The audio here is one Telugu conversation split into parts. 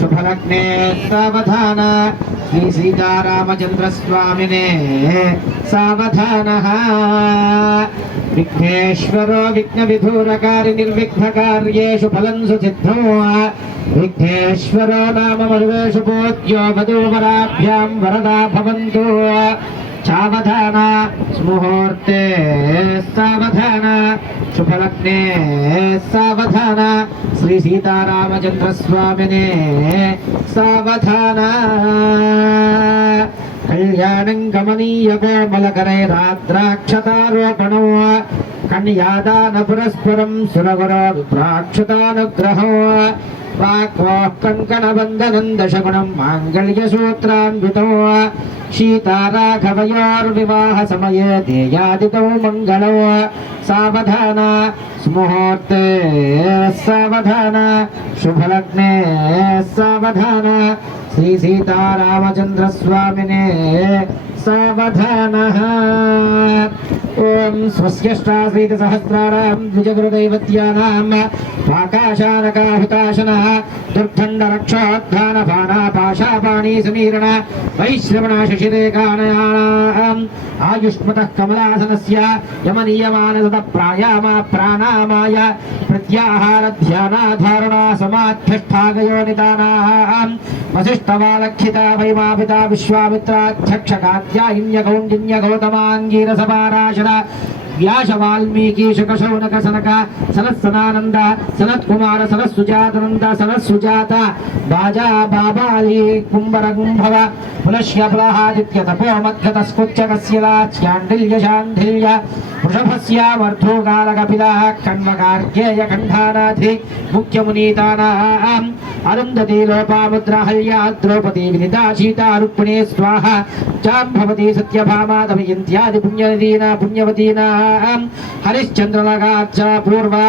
शुभलग्ने सावधान श्री सीतारामचंद्र स्वामिने सावधानः विघ्नेश्वरो विघ्नविधूरकारि निर्विघ्नकार्येषु फलं सुसिद्धो विघ्नेश्वरो नाम मरुवेषु पूज्यो वधूवराभ्यां वरदा भवन्तु सावधान मुहूर्ते सावधान शुभलग्ने सावधान श्री सीतारामचंद्र स्वामिने सावधान कल्याणं गमनीय कोमलकरैराद्राक्षतारोपणो कन्यादान पुरस्परं सुरवरो विप्राक्षतानुग्रहो वाक्वोः कङ्कणबन्धनं दशगुणं माङ्गल्यसूत्रान्वितो सीताराघवयोर्विवाहसमये देयादितो मङ्गलौ सावधान मुहूर्ते सावधान शुभलग्ने सावधान श्री सीतारामचंद्र स्वामिने सावधानः ओम स्वस्यष्टाश्रीत सहस्राणां द्विजगुरुदैवत्यानां आकाशानकाहुताशनः दुर्दण्डरक्षोद्धान पाणापाशापाणी समीरण वैश्रवण शशिरेखानयानाम् आयुष्मतः कमलासनस्य यमनीयमानसतप्रायामा प्राणामाय प्रत्याहार ध्यानाधारणा समाध्यष्ठागयोनितानाम् वसिष्ठवालक्षिता वैमापिता विश्वामित्राध्यक्ष कात्यायिन्य कौण्डिन्य गौतमाङ्गीरसपाराशर व्यास वाल्मीकि शकशौनक सनक सनत्सनानंद सनत्कुमार सनत्सुजातानंद सनत्सुजात बाजा बाबाली कुंभर कुंभव पुलश्य पुलहादित्य तपो मध्यत स्कुच्चकस्यला चाण्डिल्य शाण्डिल्य वृषभस्य वर्धोगाल कपिलः कण्वकार्येय खण्डानाधि मुख्यमुनीतानाम् अरुन्धती लोपामुद्रा हल्या द्रौपदी विनिता सीता रुक्मिणी स्वाहा जाम्भवती सत्यभामा दमयन्त्यादि पुण्यनदीना पुण्यवतीना हरिश्चंद्रलगाच्च पूर्वा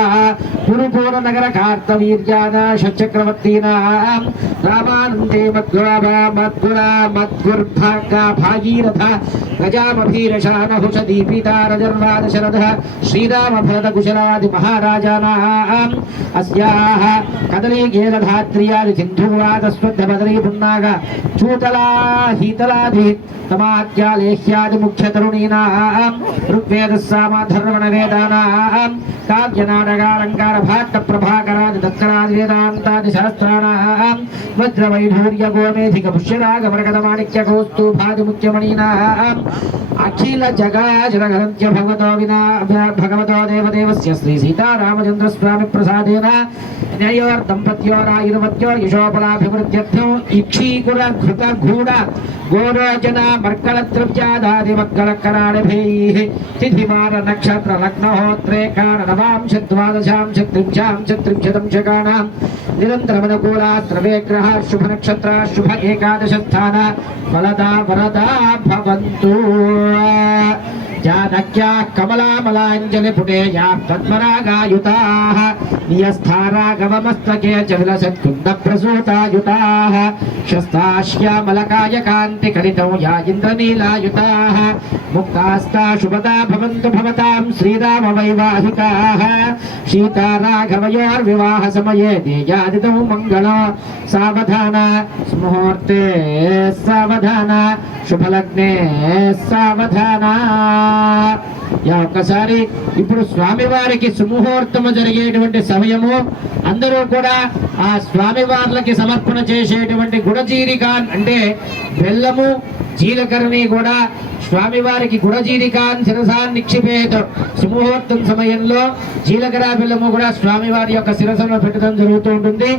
पुरुपूर नगर कार्तवीर्याना षट्चक्रवर्तीना रामानंदे मद्गुरा मद्गुर्भागा भागीरथ गजामभीरशान हुषदीपिता रजर्वाद शरद श्रीराम भरत कुशलादि महाराजानाम् अस्याः कदली गेलधात्र्यादि सिन्धुवाद स्पद्ध बदरी पुन्नाग चूतला हीतलादि तमात्यालेह्यादि मुख्य तरुणीनाम् ऋग्वेद सामधर्वण वेदानाम् काव्यनाटकालंकार भाट्ट प्रभाकरादि दत्करादि वेदान्तादि शास्त्राणाम् वज्रवैढूर्य गोमेधिक पुष्यराग मरकतमाणिक्य कौस्तुभादि मुख्यमणीनाम् अखिल जगाजनगरन्त्य भगवतो देवदेवस्य श्री सीतारामचंद्र स्वामी प्रसादेन न्यायोर दंपत्योरायुर्वत्यो यशोफलाभिवृद्ध्यर्थं इक्षीकुर घृत घूड गोरोचना मर्कल द्रव्यादादि मक्कल कराणभैः तिथिवार नक्षत्र लग्नहोत्रे कारणवांश द्वादशांश त्रिंशांशतं शकानां निरन्तरमनुकूलास्त्रवे ग्रह शुभ नक्षत्र शुभ एकादश स्थान फलदा वरदा भवन्तु जानक्या कमलामलाञ्जलिपुटे या पद्मरागायुताः नियस्थारागवमस्तके च विलसत्कुन्दप्रसूतायुताः शस्ताश्यामलकाय कान्तिकलितौ या इन्द्रनीलायुताः मुक्तास्ता शुभदा भवन्तु भवतां श्रीरामवैवाहिकाः सीताराघवयोर्विवाहसमये देयादितौ मङ्गलो सावधान मुहूर्ते सावधान शुभलग्ने सावधान ఒక్కసారి ఇప్పుడు స్వామివారికి సుముహూర్తము జరిగేటువంటి సమయము అందరూ కూడా ఆ స్వామివార్లకి సమర్పణ చేసేటువంటి గుడజీరికాన్ అంటే బెల్లము జీలకర్రని కూడా స్వామివారికి గుడజీరికాన్ శిరసాన్ నిక్షిపేత సుముహూర్తం సమయంలో జీలకర్ర బెల్లము కూడా స్వామివారి యొక్క శిరసంలో పెట్టడం జరుగుతూ ఉంటుంది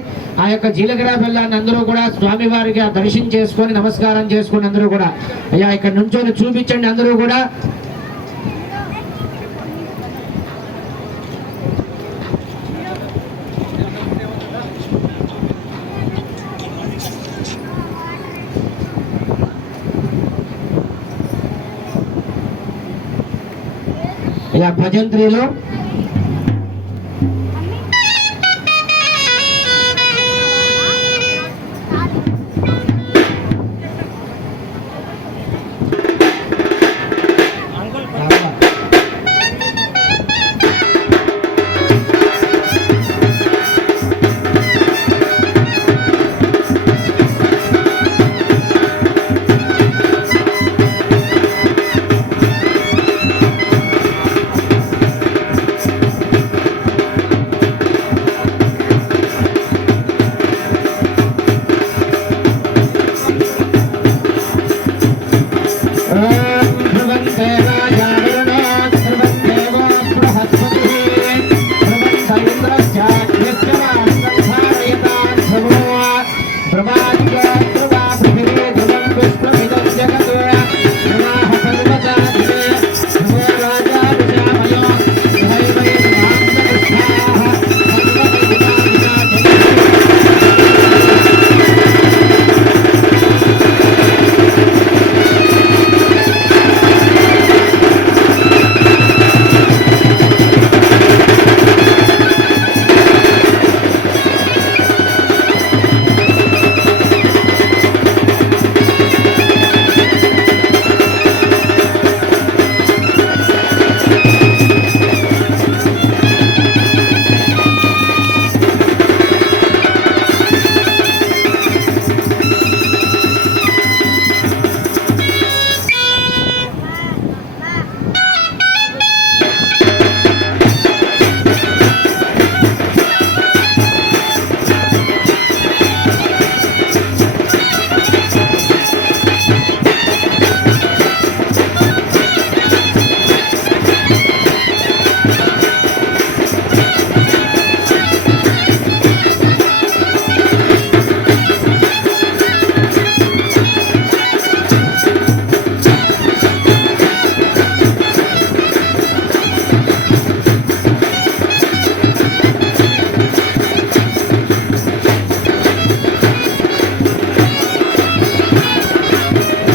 ఆ యొక్క జీలకర్ర బెల్లాన్ని అందరూ కూడా స్వామివారికి దర్శనం చేసుకొని నమస్కారం చేసుకొని అందరూ కూడా అయ్యా ఇక్కడ నుంచొని చూపించండి అందరూ కూడా या भजंत्रीलो